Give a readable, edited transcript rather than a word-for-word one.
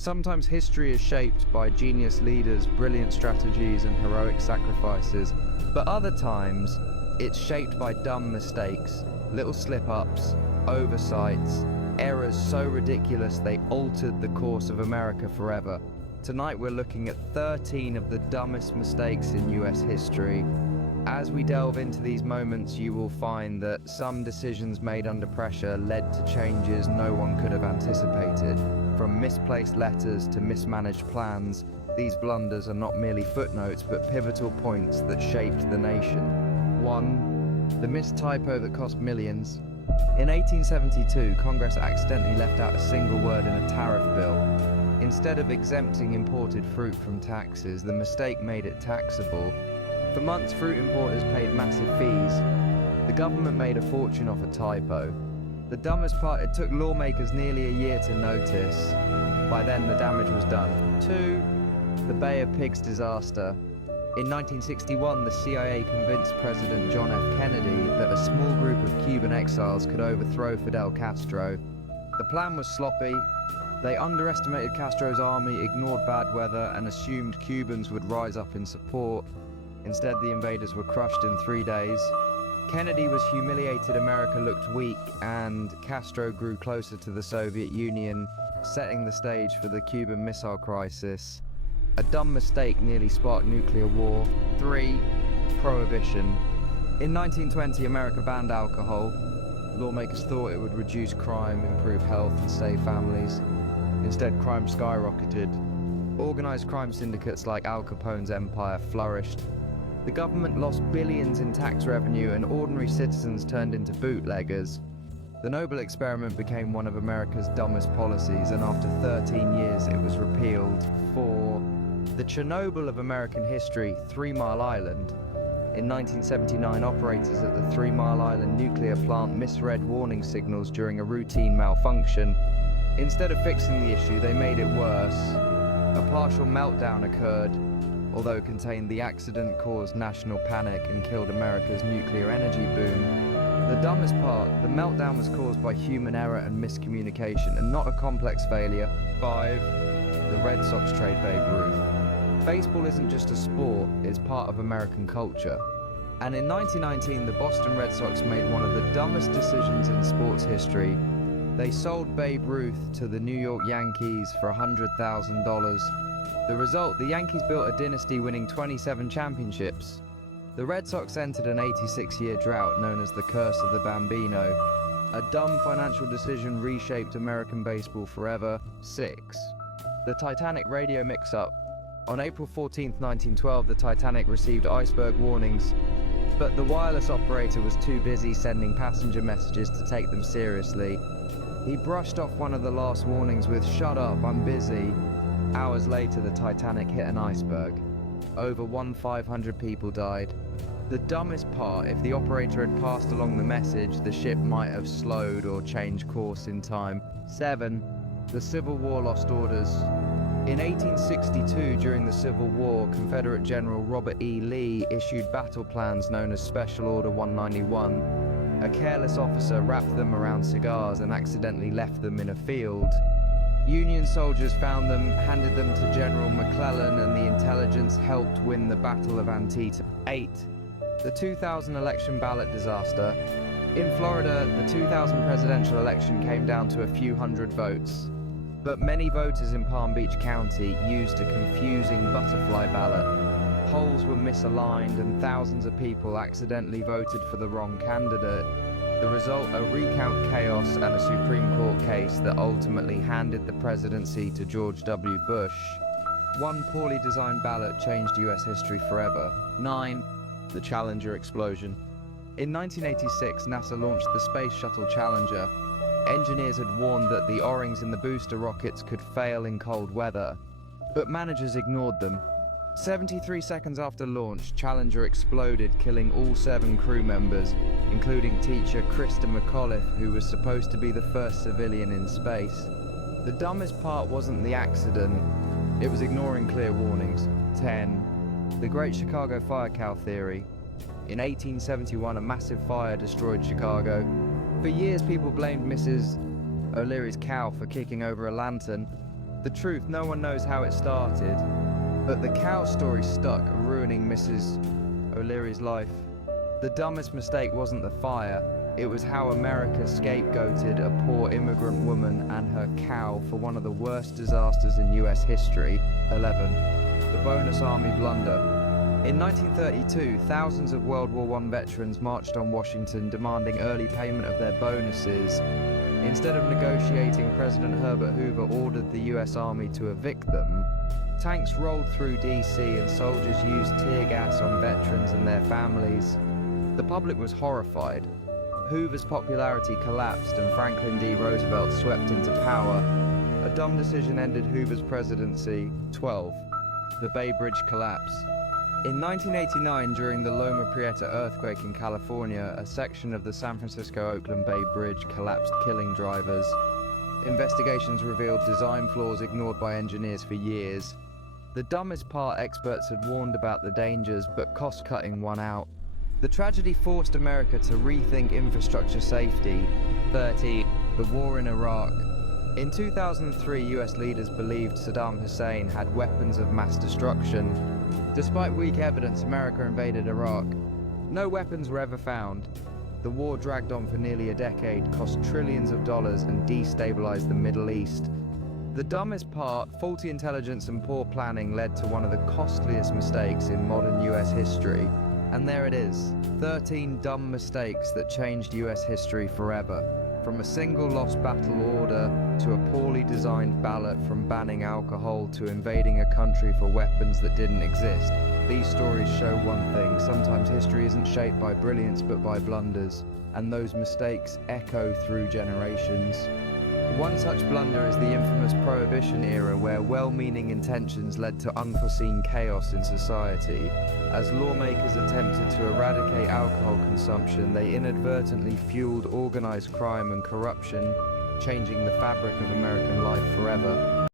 Sometimes history is shaped by genius leaders, brilliant strategies, and heroic sacrifices, but other times it's shaped by dumb mistakes, little slip-ups, oversights, errors so ridiculous they altered the course of America forever. Tonight we're looking at 13 of the dumbest mistakes in US history. As we delve into these moments, you will find that some decisions made under pressure led to changes no one could have anticipated. From misplaced letters to mismanaged plans, these blunders are not merely footnotes but pivotal points that shaped the nation. 1. The missed typo that cost millions. In 1872, Congress accidentally left out a single word in a tariff bill. Instead of exempting imported fruit from taxes, the mistake made it taxable. For months, fruit importers paid massive fees. The government made a fortune off a typo. The dumbest part, it took lawmakers nearly a year to notice. By then, the damage was done. 2. The Bay of Pigs disaster. In 1961, the CIA convinced President John F. Kennedy that a small group of Cuban exiles could overthrow Fidel Castro. The plan was sloppy. They underestimated Castro's army, ignored bad weather, and assumed Cubans would rise up in support. Instead, the invaders were crushed in 3 days. Kennedy was humiliated, America looked weak, and Castro grew closer to the Soviet Union, setting the stage for the Cuban Missile Crisis. A dumb mistake nearly sparked nuclear war. 3. Prohibition. In 1920, America banned alcohol. Lawmakers thought it would reduce crime, improve health, and save families. Instead, crime skyrocketed. Organized crime syndicates like Al Capone's empire flourished. The government lost billions in tax revenue and ordinary citizens turned into bootleggers. The Noble experiment became one of America's dumbest policies, and after 13 years it was repealed. 4. The Chernobyl of American history, 3 Mile Island. In 1979, operators at the 3 Mile Island nuclear plant misread warning signals during a routine malfunction. Instead of fixing the issue, they made it worse. A partial meltdown occurred. Although it contained, the accident caused national panic and killed America's nuclear energy boom. The dumbest part, the meltdown was caused by human error and miscommunication, and not a complex failure. 5. The Red Sox trade Babe Ruth. Baseball isn't just a sport, it's part of American culture. And in 1919, the Boston Red Sox made one of the dumbest decisions in sports history. They sold Babe Ruth to the New York Yankees for $100,000. The result, the Yankees built a dynasty, winning 27 championships. The Red Sox entered an 86-year drought known as the Curse of the Bambino. A dumb financial decision reshaped American baseball forever. 6. The Titanic radio mix-up. On April 14, 1912, the Titanic received iceberg warnings, but the wireless operator was too busy sending passenger messages to take them seriously. He brushed off one of the last warnings with, "Shut up, I'm busy." Hours later, the Titanic hit an iceberg. Over 1,500 people died. The dumbest part, if the operator had passed along the message, the ship might have slowed or changed course in time. 7. The Civil War lost orders. In 1862, during the Civil War, Confederate General Robert E. Lee issued battle plans known as Special Order 191. A careless officer wrapped them around cigars and accidentally left them in a field. Union soldiers found them, handed them to General McClellan, and the intelligence helped win the Battle of Antietam. 8. The 2000 election ballot disaster. In Florida, the 2000 presidential election came down to a few hundred votes. But many voters in Palm Beach County used a confusing butterfly ballot. Polls were misaligned and thousands of people accidentally voted for the wrong candidate. The result, a recount chaos and a Supreme Court case that ultimately handed the presidency to George W. Bush. One poorly designed ballot changed US history forever. 9. The Challenger explosion. In 1986, NASA launched the Space Shuttle Challenger. Engineers had warned that the O-rings in the booster rockets could fail in cold weather, but managers ignored them. 73 seconds after launch, Challenger exploded, killing all 7 crew members, including teacher Krista McAuliffe, who was supposed to be the first civilian in space. The dumbest part wasn't the accident, it was ignoring clear warnings. 10. The Great Chicago Fire Cow Theory. In 1871, a massive fire destroyed Chicago. For years, people blamed Mrs. O'Leary's cow for kicking over a lantern. The truth, no one knows how it started, but the cow story stuck, ruining Mrs. O'Leary's life. The dumbest mistake wasn't the fire, it was how America scapegoated a poor immigrant woman and her cow for one of the worst disasters in US history. 11. The bonus army blunder. In 1932, thousands of World War I veterans marched on Washington demanding early payment of their bonuses. Instead of negotiating, President Herbert Hoover ordered the US Army to evict them. Tanks rolled through DC and soldiers used tear gas on veterans and their families. The public was horrified. Hoover's popularity collapsed and Franklin D. Roosevelt swept into power. A dumb decision ended Hoover's presidency. 12. The Bay Bridge collapse. In 1989, during the Loma Prieta earthquake in California, a section of the San Francisco-Oakland Bay Bridge collapsed, killing drivers. Investigations revealed design flaws ignored by engineers for years. The dumbest part, experts had warned about the dangers, but cost-cutting won out. The tragedy forced America to rethink infrastructure safety. 13. The war in Iraq. In 2003, US leaders believed Saddam Hussein had weapons of mass destruction. Despite weak evidence, America invaded Iraq. No weapons were ever found. The war dragged on for nearly a decade, cost trillions of dollars, and destabilized the Middle East. The dumbest part, faulty intelligence and poor planning, led to one of the costliest mistakes in modern US history. And there it is, 13 dumb mistakes that changed US history forever. From a single lost battle order, to a poorly designed ballot, from banning alcohol to invading a country for weapons that didn't exist. These stories show one thing: sometimes history isn't shaped by brilliance but by blunders, and those mistakes echo through generations. One such blunder is the infamous Prohibition era, where well-meaning intentions led to unforeseen chaos in society. As lawmakers attempted to eradicate alcohol consumption, they inadvertently fueled organized crime and corruption, changing the fabric of American life forever.